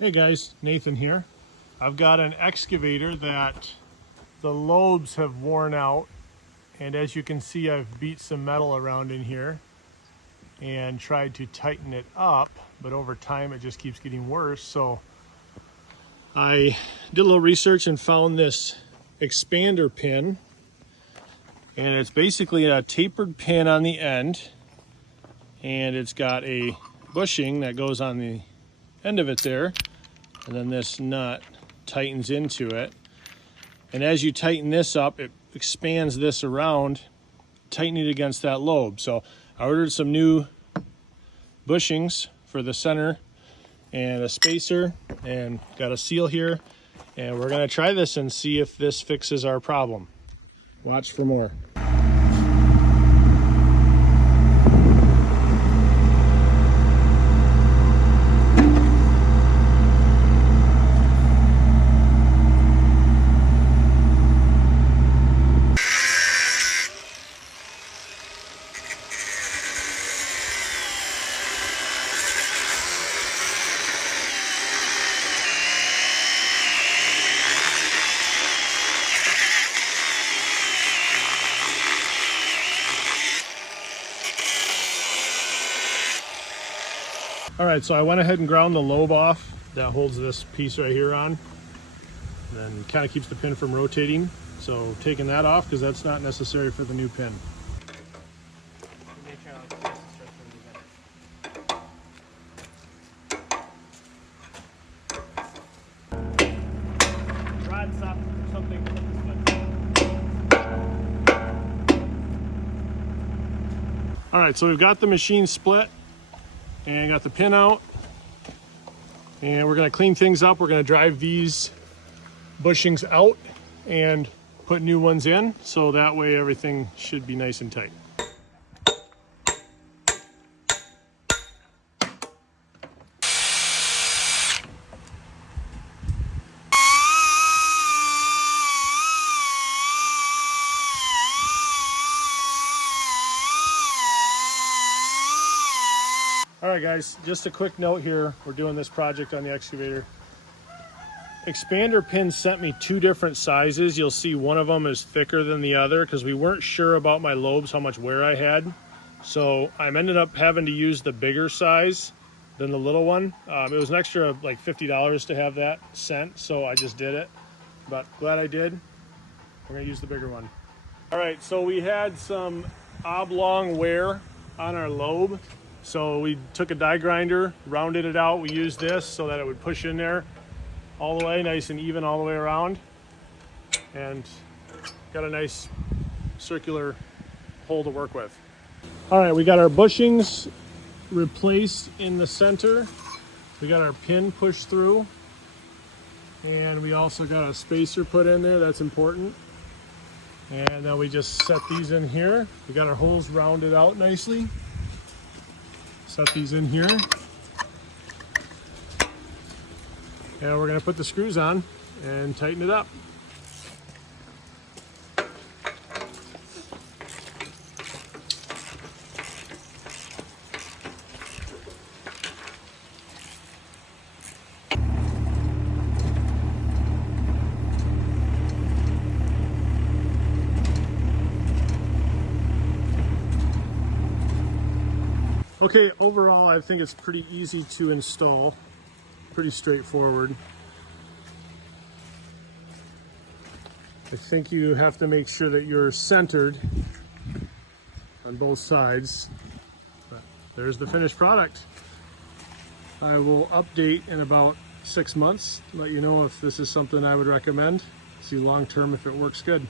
Hey guys, Nathan here. I've got an excavator that the lobes have worn out, and as you can see I've beat some metal around in here and tried to tighten it up, but over time it just keeps getting worse. So I did a little research and found this expander pin, and it's basically a tapered pin on the end, and it's got a bushing that goes on the end of it there, and then this nut tightens into it, and as you tighten this up it expands this around, tightening it against that lobe. So I ordered some new bushings for the center and a spacer, and got a seal here, and we're going to try this and see if this fixes our problem. Watch for more. All right, so I went ahead and ground the lobe off that holds this piece right here on, and then kind of keeps the pin from rotating. So taking that off because that's not necessary for the new pin. All right, so we've got the machine split and got the pin out, and we're going to clean things up. We're going to drive these bushings out and put new ones in, so that way everything should be nice and tight. All right guys, just a quick note here. We're doing this project on the excavator. Expander pins sent me two different sizes. You'll see one of them is thicker than the other because we weren't sure about my lobes, how much wear I had. So I ended up having to use the bigger size than the little one. It was an extra like $50 to have that sent, so I just did it. But glad I did. We're gonna use the bigger one. All right, so we had some oblong wear on our lobe. So we took a die grinder, rounded it out. We used this so that it would push in there all the way, nice and even all the way around. And got a nice circular hole to work with. All right, we got our bushings replaced in the center. We got our pin pushed through. And we also got a spacer put in there, that's important. And then we just set these in here. We got our holes rounded out nicely. Set these in here, and we're going to put the screws on and tighten it up. Okay, overall I think it's pretty easy to install, pretty straightforward. I think you have to make sure that you're centered on both sides. But there's the finished product. I will update in about 6 months, let you know if this is something I would recommend. See long term if it works good.